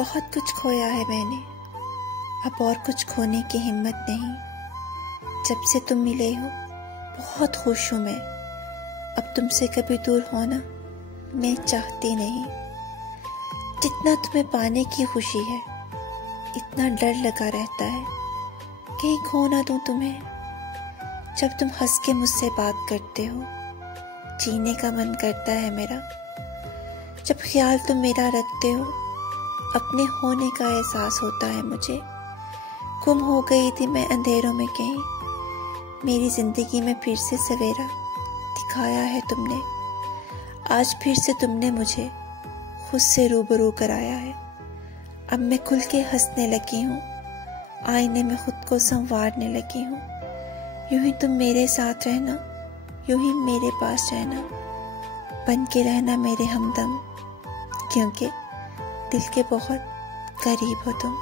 बहुत कुछ खोया है मैंने, अब और कुछ खोने की हिम्मत नहीं। जब से तुम मिले हो बहुत खुश हूँ मैं, अब तुमसे कभी दूर होना मैं चाहती नहीं। जितना तुम्हें पाने की खुशी है इतना डर लगा रहता है कहीं खो ना दूं तुम्हें। जब तुम हंस के मुझसे बात करते हो जीने का मन करता है मेरा। जब ख्याल तुम मेरा रखते हो अपने होने का एहसास होता है मुझे। गुम हो गई थी मैं अंधेरों में कहीं, मेरी जिंदगी में फिर से सवेरा दिखाया है तुमने। आज फिर से तुमने मुझे खुद से रूबरू कराया है। अब मैं खुल के हंसने लगी हूँ, आईने में खुद को संवारने लगी हूँ। यूं ही तुम मेरे साथ रहना, यूं ही मेरे पास रहना, बन के रहना मेरे हमदम, क्योंकि दिल के बहुत करीब हो तुम।